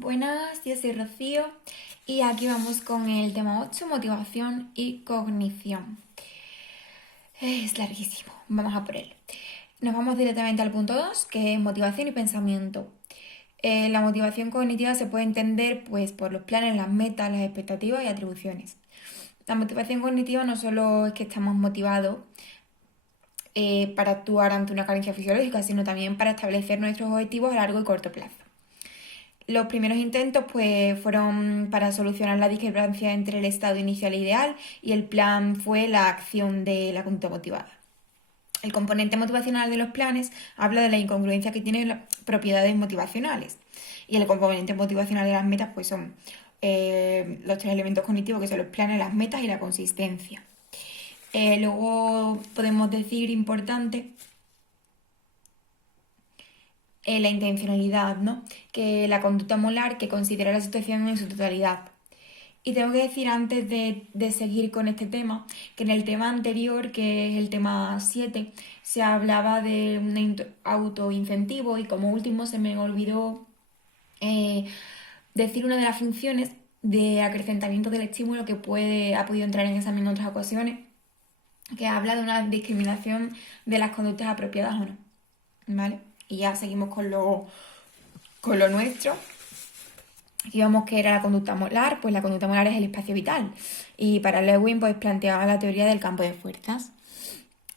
Buenas, yo soy Rocío y aquí vamos con el tema 8, motivación y cognición. Es larguísimo, vamos a por él. Nos vamos directamente al punto 2, que es motivación y pensamiento. La motivación cognitiva se puede entender pues, por los planes, las metas, las expectativas y atribuciones. La motivación cognitiva no solo es que estamos motivados para actuar ante una carencia fisiológica, sino también para establecer nuestros objetivos a largo y corto plazo. Los primeros intentos pues, fueron para solucionar la discrepancia entre el estado inicial e ideal y el plan fue la acción de la conducta motivada. El componente motivacional de los planes habla de la incongruencia que tienen las propiedades motivacionales y el componente motivacional de las metas pues son los tres elementos cognitivos que son los planes, las metas y la consistencia. Luego podemos decir importante la intencionalidad, ¿no? Que la conducta molar que considera la situación en su totalidad. Y tengo que decir antes de seguir con este tema, que en el tema anterior, que es el tema 7, se hablaba de un autoincentivo y como último se me olvidó decir una de las funciones de acrecentamiento del estímulo que ha podido entrar en examen en otras ocasiones, que habla de una discriminación de las conductas apropiadas o no, ¿vale? Y ya seguimos con lo nuestro. Aquí vemos que era la conducta molar, pues la conducta molar es el espacio vital. Y para Lewin pues planteaba la teoría del campo de fuerzas.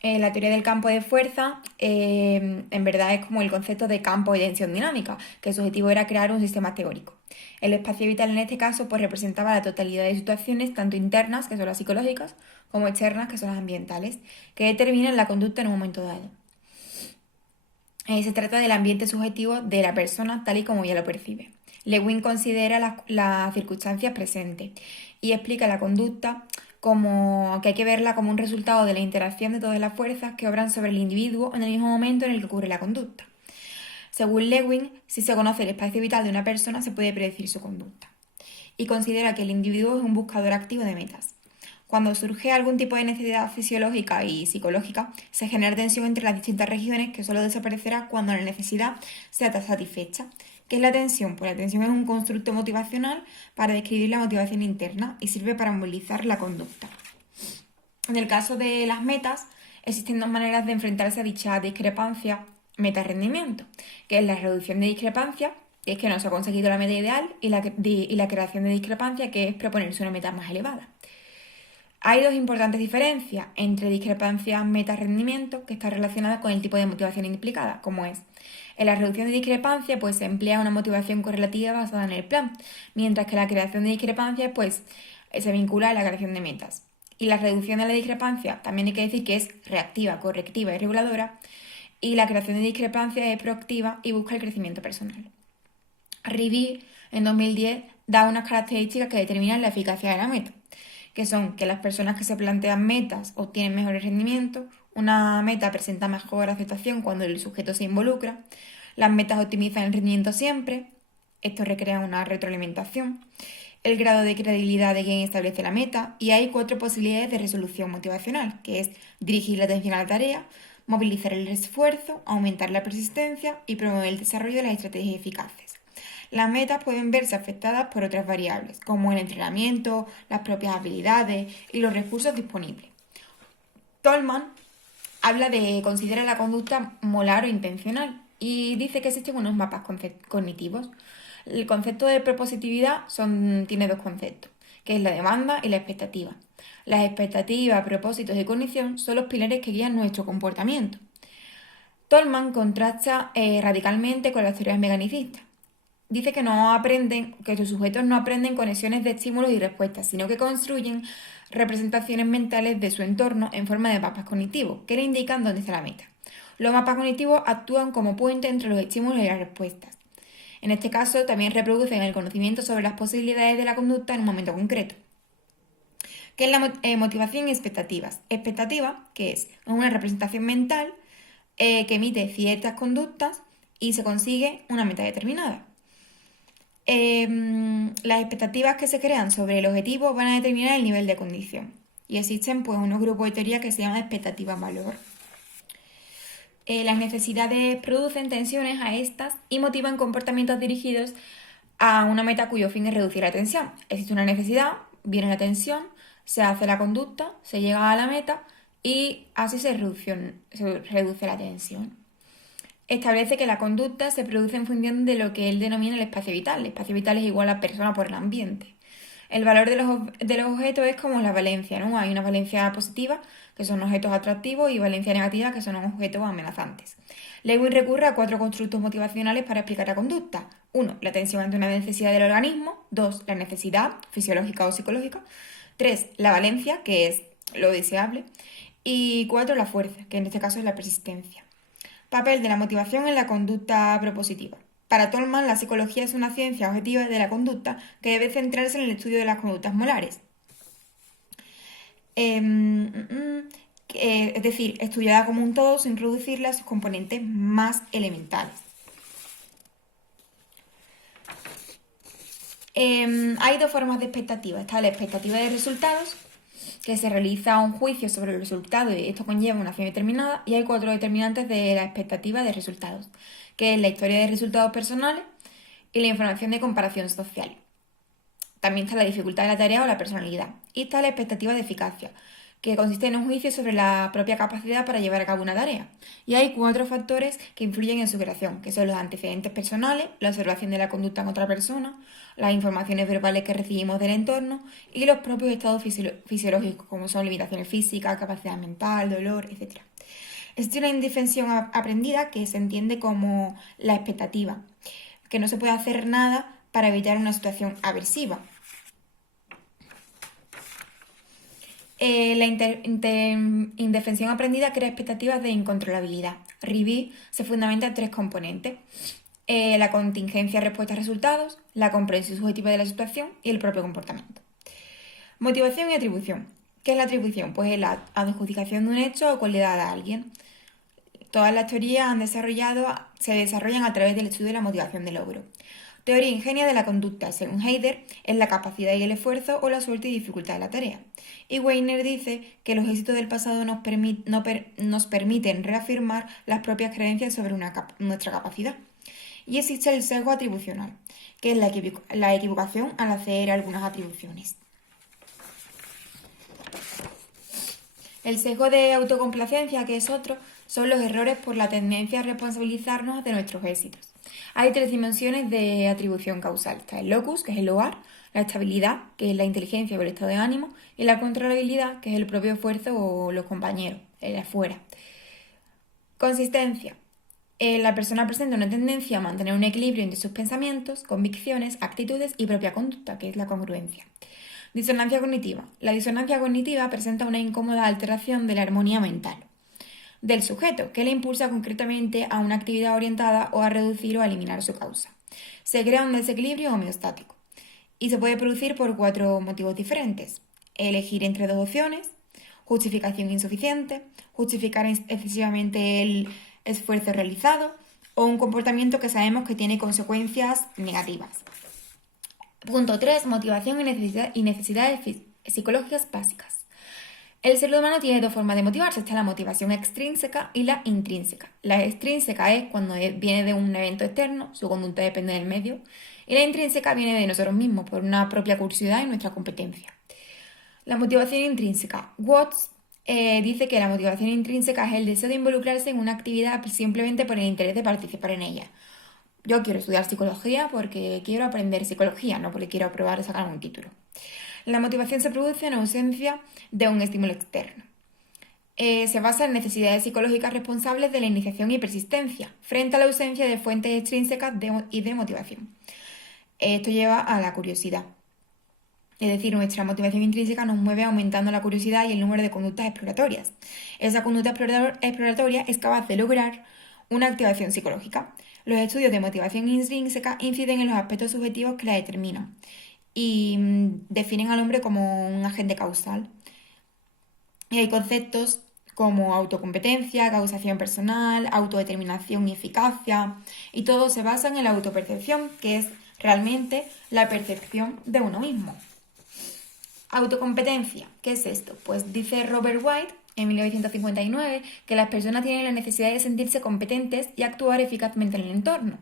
La teoría del campo de fuerza en verdad es como el concepto de campo y tensión dinámica, que su objetivo era crear un sistema teórico. El espacio vital en este caso pues representaba la totalidad de situaciones, tanto internas, que son las psicológicas, como externas, que son las ambientales, que determinan la conducta en un momento dado. Se trata del ambiente subjetivo de la persona tal y como ella lo percibe. Lewin considera las circunstancias presentes y explica la conducta como que hay que verla como un resultado de la interacción de todas las fuerzas que obran sobre el individuo en el mismo momento en el que ocurre la conducta. Según Lewin, si se conoce el espacio vital de una persona, se puede predecir su conducta. Y considera que el individuo es un buscador activo de metas. Cuando surge algún tipo de necesidad fisiológica y psicológica, se genera tensión entre las distintas regiones que solo desaparecerá cuando la necesidad sea satisfecha. ¿Qué es la tensión? Pues la tensión es un constructo motivacional para describir la motivación interna y sirve para movilizar la conducta. En el caso de las metas, existen dos maneras de enfrentarse a dicha discrepancia meta-rendimiento, que es la reducción de discrepancia, que es que no se ha conseguido la meta ideal, y la creación de discrepancia, que es proponerse una meta más elevada. Hay dos importantes diferencias entre discrepancias meta-rendimiento que están relacionadas con el tipo de motivación implicada, como es. En la reducción de discrepancia pues, se emplea una motivación correlativa basada en el plan, mientras que la creación de discrepancias pues, se vincula a la creación de metas. Y la reducción de la discrepancia también hay que decir que es reactiva, correctiva y reguladora, y la creación de discrepancias es proactiva y busca el crecimiento personal. Rivi, en 2010, da unas características que determinan la eficacia de la meta, que son que las personas que se plantean metas obtienen mejores rendimientos, una meta presenta mejor aceptación cuando el sujeto se involucra, las metas optimizan el rendimiento siempre, esto recrea una retroalimentación, el grado de credibilidad de quien establece la meta y hay 4 posibilidades de resolución motivacional, que es dirigir la atención a la tarea, movilizar el esfuerzo, aumentar la persistencia y promover el desarrollo de las estrategias eficaces. Las metas pueden verse afectadas por otras variables, como el entrenamiento, las propias habilidades y los recursos disponibles. Tolman habla de considerar la conducta molar o intencional y dice que existen unos mapas cognitivos. El concepto de propositividad tiene dos conceptos, que es la demanda y la expectativa. Las expectativas, propósitos y cognición son los pilares que guían nuestro comportamiento. Tolman contrasta radicalmente con las teorías mecanicistas. Dice que sus sujetos no aprenden conexiones de estímulos y respuestas, sino que construyen representaciones mentales de su entorno en forma de mapas cognitivos, que le indican dónde está la meta. Los mapas cognitivos actúan como puente entre los estímulos y las respuestas. En este caso, también reproducen el conocimiento sobre las posibilidades de la conducta en un momento concreto. ¿Qué es la motivación y expectativas? Expectativa, que es una representación mental que emite ciertas conductas y se consigue una meta determinada. Las expectativas que se crean sobre el objetivo van a determinar el nivel de condición. Y existen pues, unos grupos de teoría que se llaman expectativas valor. Las necesidades producen tensiones a estas y motivan comportamientos dirigidos a una meta cuyo fin es reducir la tensión. Existe una necesidad, viene la tensión, se hace la conducta, se llega a la meta y así se reduce la tensión. Establece que la conducta se produce en función de lo que él denomina el espacio vital. El espacio vital es igual a persona por el ambiente. El valor de los objetos es como la valencia, ¿no? Hay una valencia positiva, que son objetos atractivos, y valencia negativa, que son objetos amenazantes. Lewin recurre a 4 constructos motivacionales para explicar la conducta. 1. La atención ante una necesidad del organismo. 2. La necesidad fisiológica o psicológica. 3. La valencia, que es lo deseable. Y 4. La fuerza, que en este caso es la persistencia. Papel de la motivación en la conducta propositiva. Para Tolman, la psicología es una ciencia objetiva de la conducta que debe centrarse en el estudio de las conductas molares. Es decir, estudiada como un todo sin reducirla a sus componentes más elementales. Hay 2 formas de expectativa. Está la expectativa de resultados, que se realiza un juicio sobre el resultado y esto conlleva una acción determinada, y hay 4 determinantes de la expectativa de resultados, que es la historia de resultados personales y la información de comparación social. También está la dificultad de la tarea o la personalidad. Y está la expectativa de eficacia, que consiste en un juicio sobre la propia capacidad para llevar a cabo una tarea. Y hay 4 factores que influyen en su creación, que son los antecedentes personales, la observación de la conducta en otra persona, las informaciones verbales que recibimos del entorno y los propios estados fisiológicos, como son limitaciones físicas, capacidad mental, dolor, etc. Existe una indefensión aprendida que se entiende como la expectativa, que no se puede hacer nada para evitar una situación aversiva. La indefensión aprendida crea expectativas de incontrolabilidad. Ribby se fundamenta en 3 componentes: la contingencia respuesta a resultados, la comprensión subjetiva de la situación y el propio comportamiento. Motivación y atribución. ¿Qué es la atribución? Pues es la adjudicación de un hecho o cualidad a alguien. Todas las teorías se desarrollan a través del estudio de la motivación del logro. Teoría ingenia de la conducta, según Heider, es la capacidad y el esfuerzo o la suerte y dificultad de la tarea. Y Weiner dice que los éxitos del pasado nos permiten reafirmar las propias creencias sobre nuestra capacidad. Y existe el sesgo atribucional, que es la equivocación al hacer algunas atribuciones. El sesgo de autocomplacencia, que es otro, son los errores por la tendencia a responsabilizarnos de nuestros éxitos. Hay 3 dimensiones de atribución causal. Está el locus, que es el lugar, la estabilidad, que es la inteligencia o el estado de ánimo, y la controlabilidad, que es el propio esfuerzo o los compañeros, el afuera. Consistencia. La persona presenta una tendencia a mantener un equilibrio entre sus pensamientos, convicciones, actitudes y propia conducta, que es la congruencia. Disonancia cognitiva. La disonancia cognitiva presenta una incómoda alteración de la armonía mental del sujeto, que le impulsa concretamente a una actividad orientada o a reducir o a eliminar su causa. Se crea un desequilibrio homeostático y se puede producir por 4 motivos diferentes: elegir entre 2 opciones, justificación insuficiente, justificar excesivamente el esfuerzo realizado o un comportamiento que sabemos que tiene consecuencias negativas. Punto 3. Motivación y necesidades psicológicas básicas. El ser humano tiene 2 formas de motivarse. Está la motivación extrínseca y la intrínseca. La extrínseca es cuando viene de un evento externo, su conducta depende del medio, y la intrínseca viene de nosotros mismos, por una propia curiosidad y nuestra competencia. La motivación intrínseca. Watts dice que la motivación intrínseca es el deseo de involucrarse en una actividad simplemente por el interés de participar en ella. Yo quiero estudiar psicología porque quiero aprender psicología, no porque quiero aprobar y sacar un título. La motivación se produce en ausencia de un estímulo externo. Se basa en necesidades psicológicas responsables de la iniciación y persistencia, frente a la ausencia de fuentes extrínsecas y de motivación. Esto lleva a la curiosidad. Es decir, nuestra motivación intrínseca nos mueve aumentando la curiosidad y el número de conductas exploratorias. Esa conducta exploratoria es capaz de lograr una activación psicológica. Los estudios de motivación intrínseca inciden en los aspectos subjetivos que la determinan y definen al hombre como un agente causal. Y hay conceptos como autocompetencia, causación personal, autodeterminación y eficacia, y todo se basa en la autopercepción, que es realmente la percepción de uno mismo. Autocompetencia, ¿qué es esto? Pues dice Robert White en 1959 que las personas tienen la necesidad de sentirse competentes y actuar eficazmente en el entorno.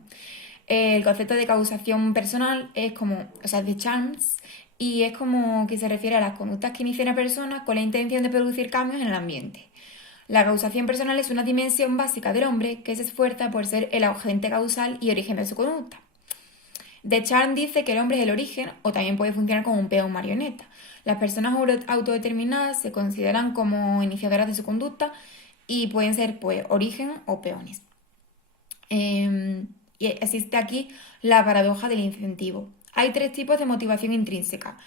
El concepto de causación personal es como, o sea, de chance, y es como que se refiere a las conductas que inicia una persona con la intención de producir cambios en el ambiente. La causación personal es una dimensión básica del hombre que se esfuerza por ser el agente causal y origen de su conducta. Deschamps dice que el hombre es el origen o también puede funcionar como un peón marioneta. Las personas autodeterminadas se consideran como iniciadoras de su conducta y pueden ser pues origen o peones. Y existe aquí la paradoja del incentivo. Hay 3 tipos de motivación intrínseca.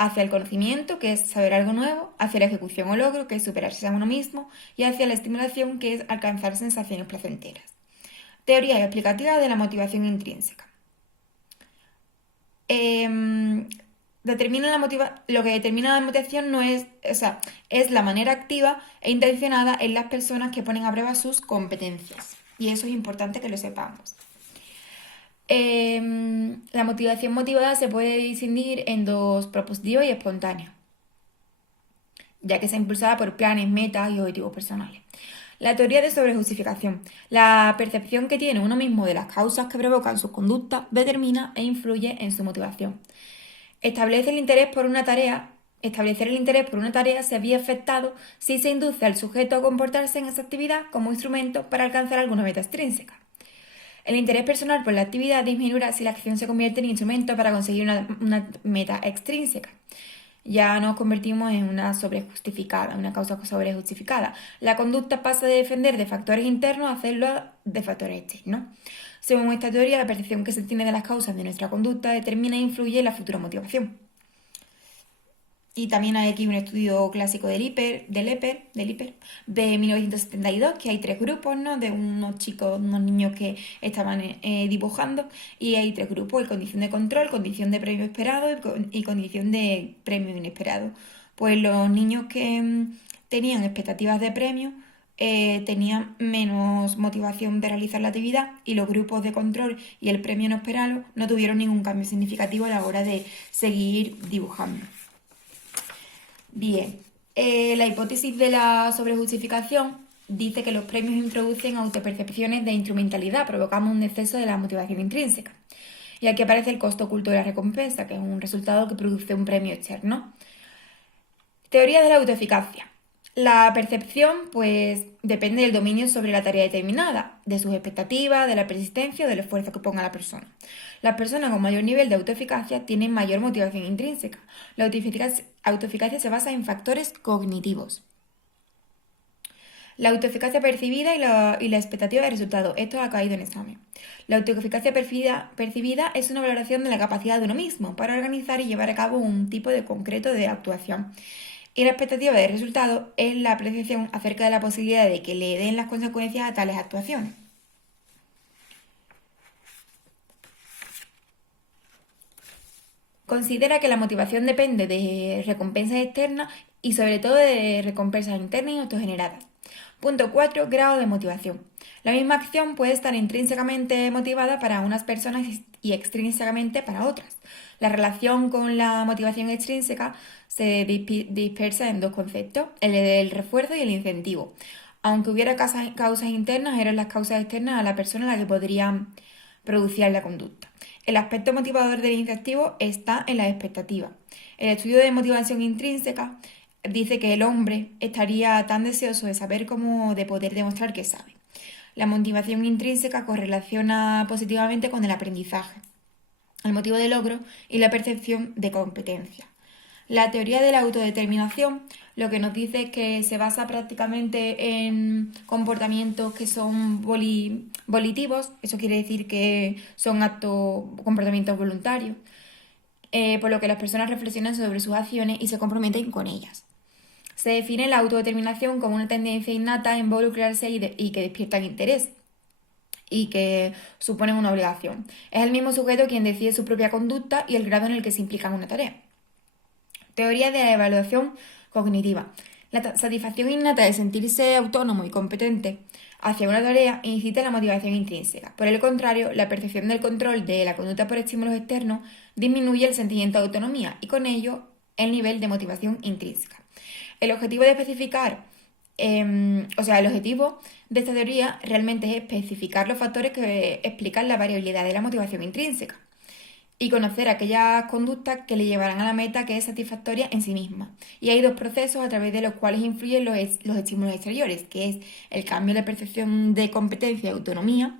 Hacia el conocimiento, que es saber algo nuevo, hacia la ejecución o logro, que es superarse a uno mismo, y hacia la estimulación, que es alcanzar sensaciones placenteras. Teoría explicativa de la motivación intrínseca. Lo que determina la motivación no es, es la manera activa e intencionada en las personas que ponen a prueba sus competencias. Y eso es importante que lo sepamos. La motivación motivada se puede distinguir en 2, propositiva y espontánea, ya que está impulsada por planes, metas y objetivos personales. La teoría de sobrejustificación. La percepción que tiene uno mismo de las causas que provocan su conducta determina e influye en su motivación. Establecer el interés por una tarea se ve afectado si se induce al sujeto a comportarse en esa actividad como instrumento para alcanzar alguna meta extrínseca. El interés personal por la actividad disminuirá si la acción se convierte en instrumento para conseguir una meta extrínseca. Ya nos convertimos en una causa sobrejustificada. La conducta pasa de depender de factores internos a hacerlo de factores externos. Según esta teoría, la percepción que se tiene de las causas de nuestra conducta determina e influye en la futura motivación. Y también hay aquí un estudio clásico de Lepper, de 1972, que hay 3 grupos, ¿no? De unos niños que estaban dibujando, y hay 3 grupos: condición de control, condición de premio esperado y condición de premio inesperado. Pues los niños que tenían expectativas de premio tenían menos motivación de realizar la actividad, y los grupos de control y el premio no esperado no tuvieron ningún cambio significativo a la hora de seguir dibujando. Bien, la hipótesis de la sobrejustificación dice que los premios introducen autopercepciones de instrumentalidad, provocando un exceso de la motivación intrínseca. Y aquí aparece el costo oculto de la recompensa, que es un resultado que produce un premio externo. Teoría de la autoeficacia. La percepción, pues, depende del dominio sobre la tarea determinada, de sus expectativas, de la persistencia o del esfuerzo que ponga la persona. Las personas con mayor nivel de autoeficacia tienen mayor motivación intrínseca. La autoeficacia se basa en factores cognitivos. La autoeficacia percibida y la expectativa de resultado. Esto ha caído en examen. La autoeficacia percibida es una valoración de la capacidad de uno mismo para organizar y llevar a cabo un tipo de concreto de actuación. Y la expectativa de resultado es la apreciación acerca de la posibilidad de que le den las consecuencias a tales actuaciones. Considera que la motivación depende de recompensas externas y sobre todo de recompensas internas y autogeneradas. Punto 4. Grado de motivación. La misma acción puede estar intrínsecamente motivada para unas personas y extrínsecamente para otras. La relación con la motivación extrínseca se dispersa en 2 conceptos: el del refuerzo y el incentivo. Aunque hubiera causas internas, eran las causas externas a la persona a la que podrían producir la conducta. El aspecto motivador del incentivo está en la expectativa. El estudio de motivación intrínseca dice que el hombre estaría tan deseoso de saber como de poder demostrar que sabe. La motivación intrínseca correlaciona positivamente con el aprendizaje, el motivo de logro y la percepción de competencia. La teoría de la autodeterminación lo que nos dice es que se basa prácticamente en comportamientos que son volitivos. Eso quiere decir que son comportamientos voluntarios, por lo que las personas reflexionan sobre sus acciones y se comprometen con ellas. Se define la autodeterminación como una tendencia innata a involucrarse y que despiertan interés y que suponen una obligación. Es el mismo sujeto quien decide su propia conducta y el grado en el que se implica en una tarea. Teoría de la evaluación cognitiva. La satisfacción innata de sentirse autónomo y competente hacia una tarea incita la motivación intrínseca. Por el contrario, la percepción del control de la conducta por estímulos externos disminuye el sentimiento de autonomía y con ello el nivel de motivación intrínseca. El objetivo de especificar O sea, el objetivo de esta teoría realmente es especificar los factores que explican la variabilidad de la motivación intrínseca y conocer aquellas conductas que le llevarán a la meta que es satisfactoria en sí misma. Y hay dos procesos a través de los cuales influyen los estímulos exteriores, que es el cambio de percepción de competencia y autonomía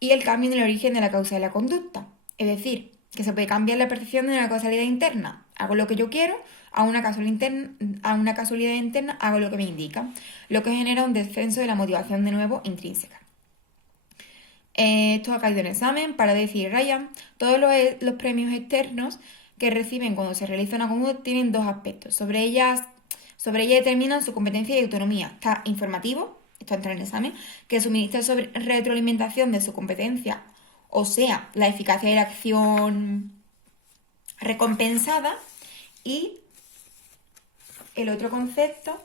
y el cambio en el origen de la causa de la conducta. Es decir, que se puede cambiar la percepción de una causalidad interna. Hago lo que yo quiero, a una casualidad interna hago lo que me indica, lo que genera un descenso de la motivación de nuevo intrínseca. Esto ha caído en examen para decir, Ryan, todos los premios externos que reciben cuando se realiza una conducta tienen dos aspectos. Sobre ella determinan su competencia y autonomía. Está informativo, esto entra en el examen, que suministra sobre retroalimentación de su competencia, o sea, la eficacia de la acción recompensada, y el otro concepto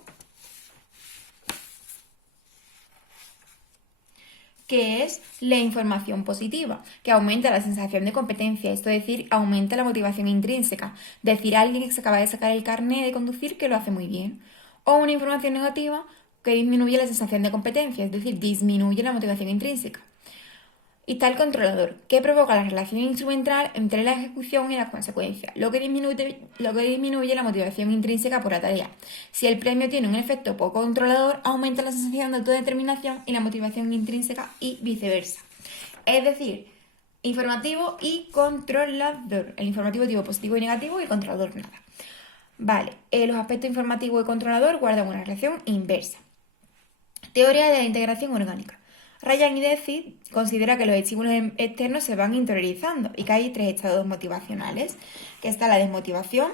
que es la información positiva, que aumenta la sensación de competencia, esto es decir, aumenta la motivación intrínseca, decir a alguien que se acaba de sacar el carnet de conducir que lo hace muy bien, o una información negativa que disminuye la sensación de competencia, es decir, disminuye la motivación intrínseca. Y está el controlador, que provoca la relación instrumental entre la ejecución y las consecuencias, lo que disminuye la motivación intrínseca por la tarea. Si el premio tiene un efecto poco controlador, aumenta la sensación de autodeterminación y la motivación intrínseca y viceversa. Es decir, informativo y controlador. El informativo tipo positivo y negativo y el controlador nada. Vale, los aspectos informativo y controlador guardan una relación inversa. Teoría de la integración orgánica. Ryan y Deci considera que los estímulos externos se van interiorizando y que hay tres estados motivacionales, que está la desmotivación,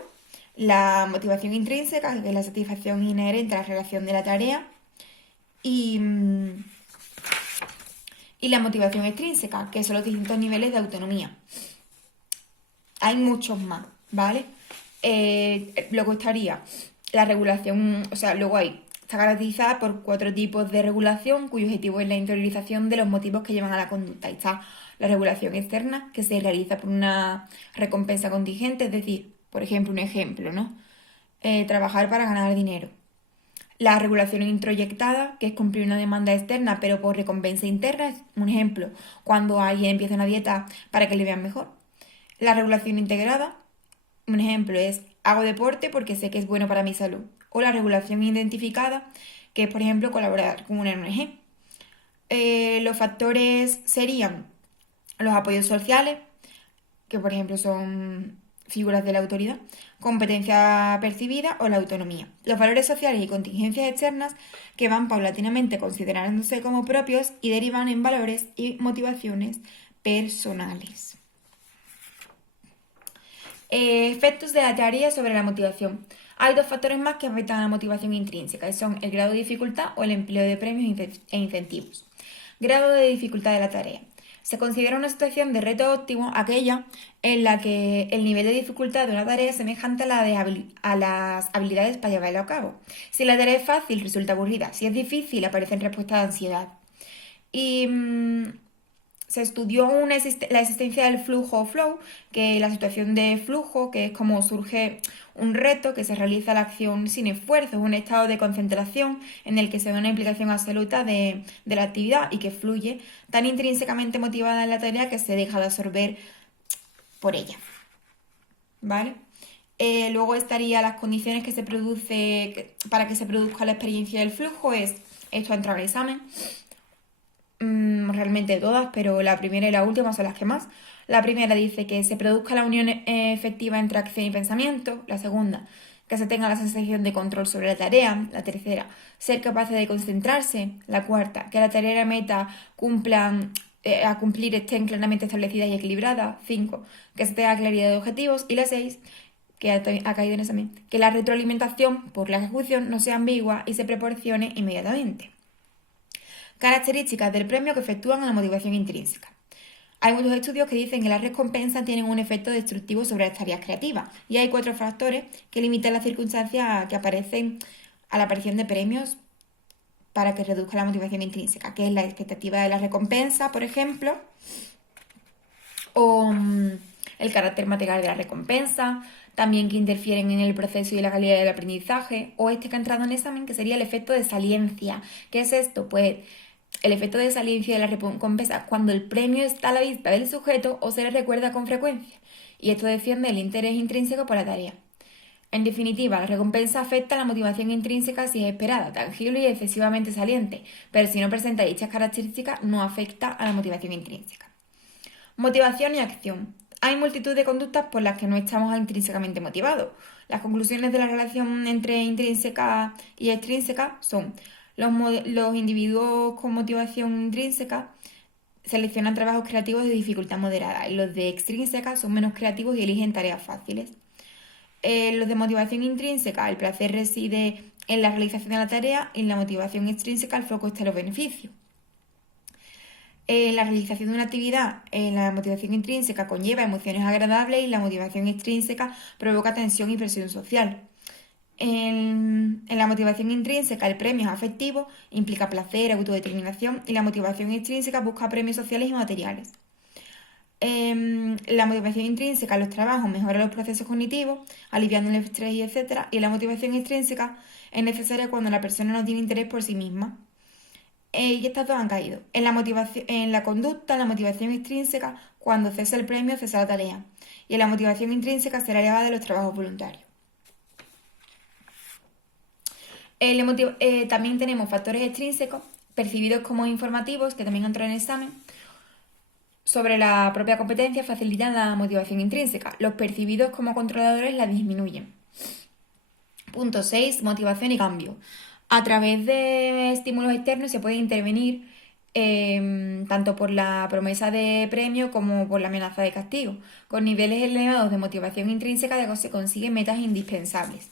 la motivación intrínseca, que es la satisfacción inherente a la relación de la tarea, y la motivación extrínseca, que son los distintos niveles de autonomía. Hay muchos más, ¿vale? Luego estaría la regulación, o sea, luego está caracterizada por 4 tipos de regulación cuyo objetivo es la interiorización de los motivos que llevan a la conducta. Ahí está la regulación externa, que se realiza por una recompensa contingente, es decir, por ejemplo, un ejemplo, ¿no? Trabajar para ganar dinero. La regulación introyectada, que es cumplir una demanda externa pero por recompensa interna, es un ejemplo, cuando alguien empieza una dieta para que le vean mejor. La regulación integrada, un ejemplo es hago deporte porque sé que es bueno para mi salud. O la regulación identificada, que es, por ejemplo, colaborar con una ONG. Los factores serían los apoyos sociales, que por ejemplo son figuras de la autoridad, competencia percibida o la autonomía. Los valores sociales y contingencias externas que van paulatinamente considerándose como propios y derivan en valores y motivaciones personales. Efectos de la teoría sobre la motivación. Hay 2 factores más que afectan a la motivación intrínseca, y son el grado de dificultad o el empleo de premios e incentivos. Grado de dificultad de la tarea. Se considera una situación de reto óptimo aquella en la que el nivel de dificultad de una tarea es semejante a las habilidades para llevarla a cabo. Si la tarea es fácil, resulta aburrida. Si es difícil, aparecen respuestas de ansiedad. Y se estudió la existencia del flujo o flow, que es la situación de flujo, que es como surge un reto, que se realiza la acción sin esfuerzo, es un estado de concentración en el que se da una implicación absoluta de la actividad y que fluye tan intrínsecamente motivada en la tarea que se deja de absorber por ella. ¿Vale? Luego estaría las condiciones que se produce para que se produzca la experiencia del flujo, esto ha entrado en el examen. Realmente todas, pero la primera y la última son las que más. La primera dice que se produzca la unión efectiva entre acción y pensamiento. La segunda, que se tenga la sensación de control sobre la tarea. La tercera, ser capaces de concentrarse. La cuarta, que la tarea y la meta a cumplir estén claramente establecidas y equilibradas. 5, que se tenga claridad de objetivos. Y la 6, que ha caído en examen, que la retroalimentación por la ejecución no sea ambigua y se proporcione inmediatamente. Características del premio que efectúan a la motivación intrínseca. Hay muchos estudios que dicen que las recompensas tienen un efecto destructivo sobre las tareas creativas y hay 4 factores que limitan las circunstancias que aparecen a la aparición de premios para que reduzca la motivación intrínseca, que es la expectativa de la recompensa, por ejemplo, o el carácter material de la recompensa, también que interfieren en el proceso y la calidad del aprendizaje, o este que ha entrado en examen, que sería el efecto de saliencia. ¿Qué es esto? Pues el efecto de saliencia de la recompensa cuando el premio está a la vista del sujeto o se le recuerda con frecuencia, y esto defiende el interés intrínseco por la tarea. En definitiva, la recompensa afecta a la motivación intrínseca si es esperada, tangible y excesivamente saliente, pero si no presenta dichas características no afecta a la motivación intrínseca. Motivación y acción. Hay multitud de conductas por las que no estamos intrínsecamente motivados. Las conclusiones de la relación entre intrínseca y extrínseca son: los individuos con motivación intrínseca seleccionan trabajos creativos de dificultad moderada y los de extrínseca son menos creativos y eligen tareas fáciles. Los de motivación intrínseca, el placer reside en la realización de la tarea, y en la motivación extrínseca el foco está en los beneficios. La realización de una actividad en la motivación intrínseca conlleva emociones agradables y la motivación extrínseca provoca tensión y presión social. En la motivación intrínseca el premio es afectivo, implica placer, autodeterminación, y la motivación extrínseca busca premios sociales y materiales. La motivación intrínseca en los trabajos mejora los procesos cognitivos, aliviando el estrés y etc. Y la motivación extrínseca es necesaria cuando la persona no tiene interés por sí misma. Y estas dos han caído. En la conducta, la motivación extrínseca, cuando cesa el premio, cesa la tarea. Y en la motivación intrínseca será elevada de los trabajos voluntarios. También tenemos factores extrínsecos, percibidos como informativos, que también entran en el examen. Sobre la propia competencia facilitan la motivación intrínseca. Los percibidos como controladores la disminuyen. Punto 6. Motivación y cambio. A través de estímulos externos se puede intervenir tanto por la promesa de premio como por la amenaza de castigo. Con niveles elevados de motivación intrínseca se consiguen metas indispensables.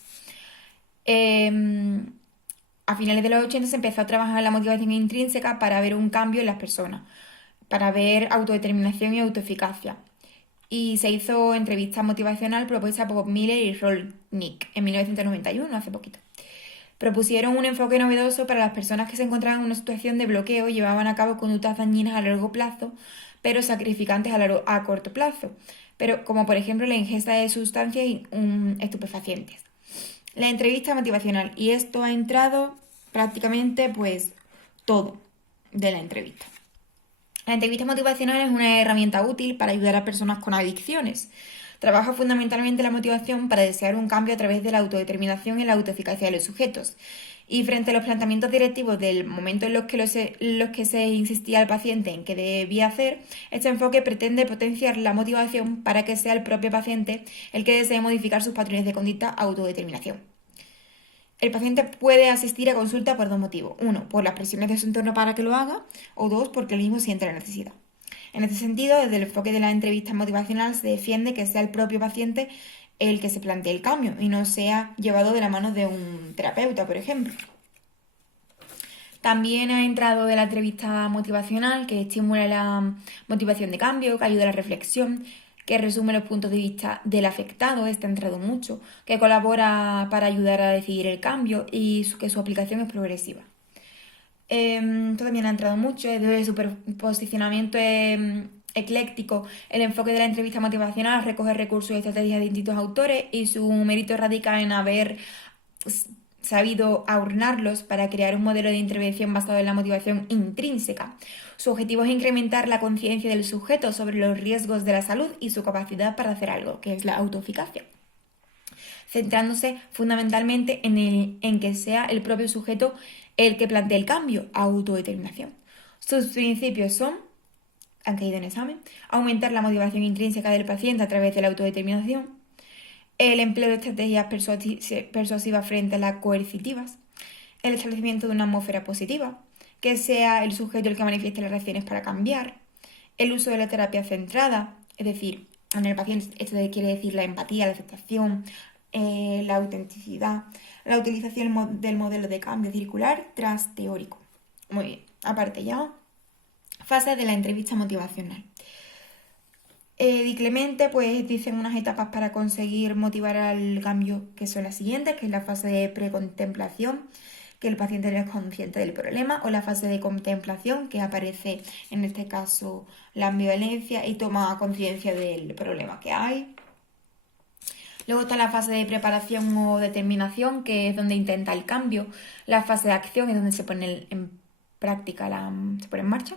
A finales de los 80 se empezó a trabajar en la motivación intrínseca para ver un cambio en las personas, para ver autodeterminación y autoeficacia. Y se hizo entrevista motivacional propuesta por Miller y Rolnick en 1991, hace poquito. Propusieron un enfoque novedoso para las personas que se encontraban en una situación de bloqueo y llevaban a cabo conductas dañinas a largo plazo, pero sacrificantes a corto plazo, pero como por ejemplo la ingesta de sustancias estupefacientes. La entrevista motivacional, y esto ha entrado prácticamente pues todo de la entrevista. La entrevista motivacional es una herramienta útil para ayudar a personas con adicciones. Trabaja fundamentalmente la motivación para desear un cambio a través de la autodeterminación y la autoeficacia de los sujetos. Y frente a los planteamientos directivos del momento en los que se insistía al paciente en qué debía hacer, este enfoque pretende potenciar la motivación para que sea el propio paciente el que desee modificar sus patrones de conducta a autodeterminación. El paciente puede asistir a consulta por dos motivos. 1, por las presiones de su entorno para que lo haga, o 2, porque él mismo siente la necesidad. En este sentido, desde el enfoque de la entrevista motivacional se defiende que sea el propio paciente el que se plantee el cambio y no sea llevado de la mano de un terapeuta, por ejemplo. También ha entrado de la entrevista motivacional, que estimula la motivación de cambio, que ayuda a la reflexión, que resume los puntos de vista del afectado, este ha entrado mucho, que colabora para ayudar a decidir el cambio y que su aplicación es progresiva. Esto también ha entrado mucho, desde su posicionamiento ecléctico. El enfoque de la entrevista motivacional recoge recursos y estrategias de distintos autores y su mérito radica en haber sabido aunarlos para crear un modelo de intervención basado en la motivación intrínseca. Su objetivo es incrementar la conciencia del sujeto sobre los riesgos de la salud y su capacidad para hacer algo, que es la autoeficacia, centrándose fundamentalmente en que sea el propio sujeto el que plantee el cambio, autodeterminación. Sus principios han caído en examen: aumentar la motivación intrínseca del paciente a través de la autodeterminación, el empleo de estrategias persuasivas frente a las coercitivas, el establecimiento de una atmósfera positiva, que sea el sujeto el que manifieste las reacciones para cambiar, el uso de la terapia centrada, es decir, en el paciente esto quiere decir la empatía, la aceptación, la autenticidad, la utilización del modelo de cambio circular tras teórico. Muy bien, aparte ya, fase de la entrevista motivacional. Di Clemente pues dicen unas etapas para conseguir motivar al cambio, que son las siguientes, que es la fase de precontemplación, que el paciente no es consciente del problema, o la fase de contemplación, que aparece en este caso la ambivalencia y toma conciencia del problema que hay. Luego está la fase de preparación o determinación, que es donde intenta el cambio. La fase de acción es donde se pone en práctica, se pone en marcha.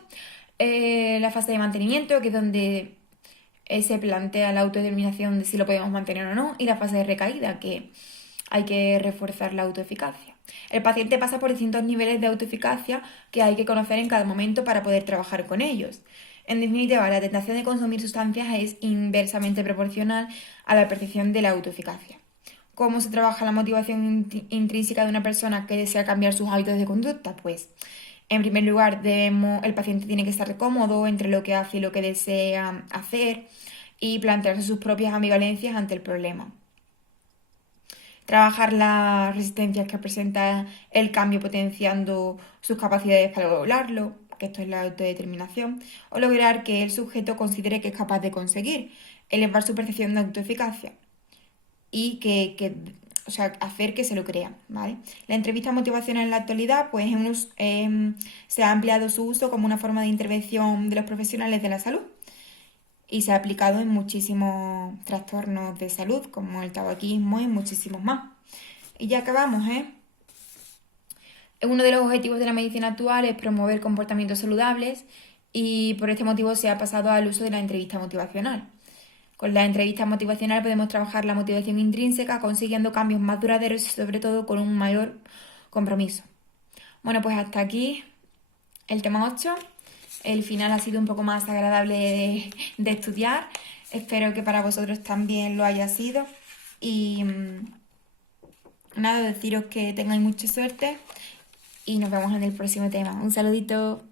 La fase de mantenimiento, que es donde se plantea la autodeterminación de si lo podemos mantener o no. Y la fase de recaída, que hay que reforzar la autoeficacia. El paciente pasa por distintos niveles de autoeficacia que hay que conocer en cada momento para poder trabajar con ellos. En definitiva, la tentación de consumir sustancias es inversamente proporcional a la percepción de la autoeficacia. ¿Cómo se trabaja la motivación intrínseca de una persona que desea cambiar sus hábitos de conducta? Pues, en primer lugar, el paciente tiene que estar cómodo entre lo que hace y lo que desea hacer y plantearse sus propias ambivalencias ante el problema. Trabajar las resistencias que presenta el cambio potenciando sus capacidades para lograrlo, que esto es la autodeterminación, o lograr que el sujeto considere que es capaz de conseguir, elevar su percepción de autoeficacia y o sea, hacer que se lo crean, ¿vale? La entrevista motivacional en la actualidad, pues se ha ampliado su uso como una forma de intervención de los profesionales de la salud y se ha aplicado en muchísimos trastornos de salud, como el tabaquismo y muchísimos más. Y ya acabamos, ¿eh? Uno de los objetivos de la medicina actual es promover comportamientos saludables y por este motivo se ha pasado al uso de la entrevista motivacional. Con la entrevista motivacional podemos trabajar la motivación intrínseca consiguiendo cambios más duraderos y sobre todo con un mayor compromiso. Bueno, pues hasta aquí el tema 8. El final ha sido un poco más agradable de estudiar. Espero que para vosotros también lo haya sido. Y nada, deciros que tengáis mucha suerte y nos vemos en el próximo tema. Un saludito.